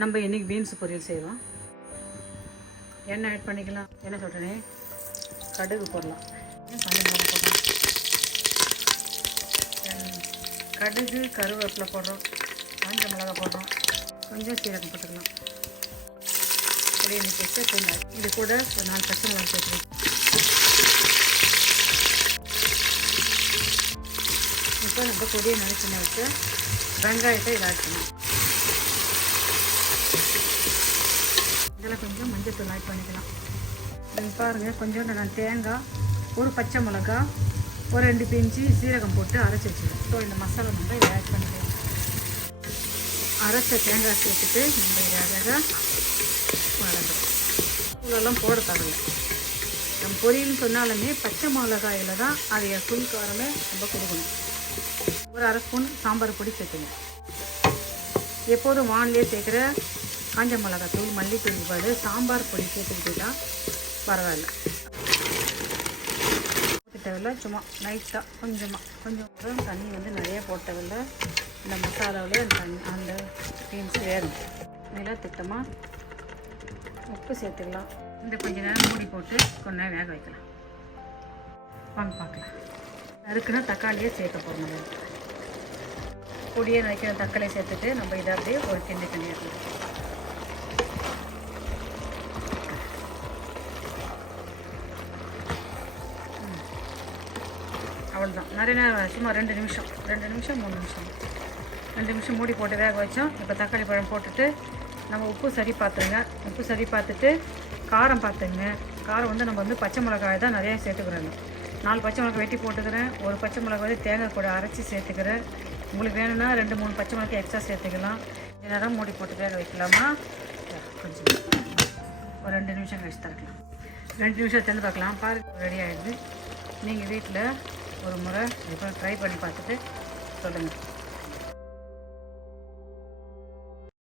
நம்ம இன்றைக்கி பீன்ஸ் பொரியல் செய்வோம். எண்ணெய் ஆட் பண்ணிக்கலாம். என்ன சொல்கிறேன், கடுகு போடலாம், காஞ்ச மிளகா போடுறோம், கடுகு கருவேப்பிலை போடுறோம், காஞ்ச மிளகா போடுறோம், கொஞ்சம் சீரகம் போட்டுக்கலாம். பொடியை நிற்க பூண்டா இது கூட ஒரு 4 பச்சை மிளகா சேர்த்துக்கலாம். இப்போ நம்ம பொடியை நினைச்சு வச்சு வெங்காயத்தை இதை ஆட் பண்ணலாம். இதில் கொஞ்சம் மஞ்சள் ஆட் பண்ணிக்கலாம். பாருங்கள், கொஞ்சோண்டு நான் தேங்காய், ஒரு பச்சை மிளகா, ஒரு 2 பிஞ்சு சீரகம் போட்டு அரைச்சி வச்சுருக்கேன். ஸோ இந்த மசாலா நம்ம இதை ஆட் பண்ணிக்கலாம். அரைச்ச தேங்காய் சேர்த்துட்டு நம்ம இதை அழகாக வளர்க்குறோம். இதெல்லாம் போட தரல. நம்ம பொரியல்னு சொன்னாலுமே பச்சை மிளகாயில் தான் அது ஃபுல் காரமே நம்ம கொடுக்கணும். ஒரு 1/2 ஸ்பூன் சாம்பார் பொடி சேர்த்துங்க. எப்போதும் வானிலே சேர்க்குற காஞ்ச மிளகாத்தூள், மல்லித்தூள் பாடு, சாம்பார் பொடி சேர்த்துக்கிட்டா பரவாயில்ல. தேவையில்ல, சும்மா லைட்டாக கொஞ்சம் தண்ணி வந்து நிறைய போட்டதில்ல. இந்த மசாலாவில் அந்த பீன்ஸ் வேணும். நல்லா திட்டமாக உப்பு சேர்த்துக்கலாம். இந்த கொஞ்ச நேரம் மூடி போட்டு கொஞ்ச நேரம் வேக வைக்கலாம். வாங்க பார்க்கலாம். நறுக்குன்னா தக்காளியே சேர்க்க போகிறோம். பொடியை நறுக்கிற தக்காளியை சேர்த்துட்டு நம்ம இதை அப்படியே ஒரு கிண்டி எடுக்கலாம். அவ்வளோதான். நிறைய நேரம் சும்மா 2 நிமிஷம் 3 நிமிஷம் மூடி போட்டு வேக வச்சோம். இப்போ தக்காளி பழம் போட்டுட்டு நம்ம உப்பு சரி பார்த்துங்க. உப்பு சரி பார்த்துட்டு காரம் பார்த்துங்க. காரம் வந்து நம்ம வந்து பச்சை மிளகாய் தான் நிறையா சேர்த்துக்கிறோங்க. 4 பச்சை மிளகாய் வெட்டி போட்டுக்கிறேன். ஒரு பச்சை மிளகாய் தேங்காய் கூட அரைச்சி சேர்த்துக்கிறேன். உங்களுக்கு வேணும்னா 2-3 பச்சை மிளகாய் எக்ஸ்ட்ரா சேர்த்துக்கலாம். இந்த நேரம் மூடி போட்டு வேக வைக்கலாமா? கொஞ்சம் ஒரு 2 நிமிஷம் கழிச்சு தரக்கலாம். 2 நிமிஷம் திறந்து பார்க்கலாம். பாருங்கள், ரெடி ஆகிடுது. நீங்கள் வீட்டில் ஒரு முறை இப்போ ட்ரை பண்ணி பார்த்துட்டு சொல்லுங்கள்.